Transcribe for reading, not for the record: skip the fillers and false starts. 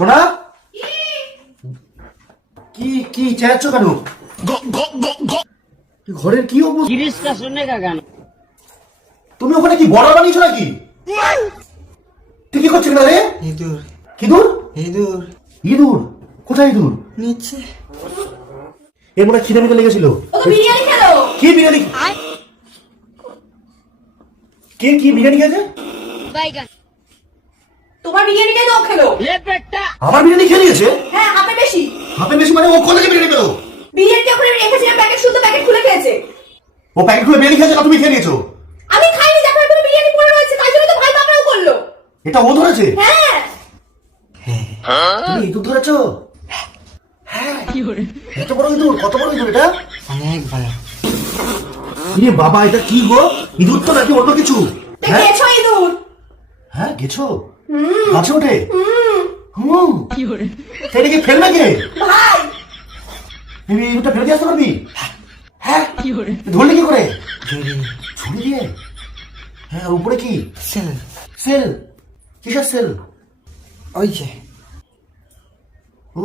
সোনা, কি কি চেঁচাচ্ছ কেন? ঘরের কি অবস্থা? জিনিসটা শুনে কেন? তুমি ওখানে কি বড় বানিয়েছো নাকি? তুই কি করছিস না রে? ইঁদুর কি দূর? ইঁদুর ইঁদুর? কোথায় ইঁদুর? নিচে। এর মনে খিদে মিদে লেগেছিল। ও তো বিরিয়ানি খেলো। কি বিরিয়ানি? কে কি বিরিয়ানি খেয়েছে? বাইগান তোমার বিরিয়ানিটাই তো ও খেলো। লেপেটটা আমার বিরিয়ানি খেয়ে নিয়েছে? হ্যাঁ, হাফে বেশি। হাফে বেশি মানে ও কোথা থেকে বিরিয়ানি পেলো? বিরিয়ানিটা ওখানে রেখেছিলাম, প্যাকেট শুদ্ধ প্যাকেট খুলে খেয়েছে। ও প্যাকেট খুলে বিরিয়ানি খেয়েছে না তুমি খেয়ে নিয়েছো? আমি খাইনি, দেখো এখনো বিরিয়ানি পড়ে রয়েছে, তাই জন্য তো ভাই বাবাও করলো। এটা ও ধরেছে? হ্যাঁ। তুমি ইঁদুর ধরেছো? হ্যাঁ। এত বড় ইঁদুর? কত বড় ইঁদুর এটা? অনেক ভালো। ইরে বাবা, এটা কি গো? ইঁদুর তো নাকি অন্য কিছু? তা হ্যাঁ গেছো ইঁদুর? হ্যাঁ, গেছো গাছে ওঠে? এটা কি ফেলবে কে? ভাই তুমি ইঁদুরটা ফেলে দিয়ে আসতে পারবি? হ্যাঁ, ধরলে কি করে? জুড়ি ছুরি দিয়ে? হ্যাঁ, আর উপরে কি? Sale sale? কিসের সেল? ওই যে ও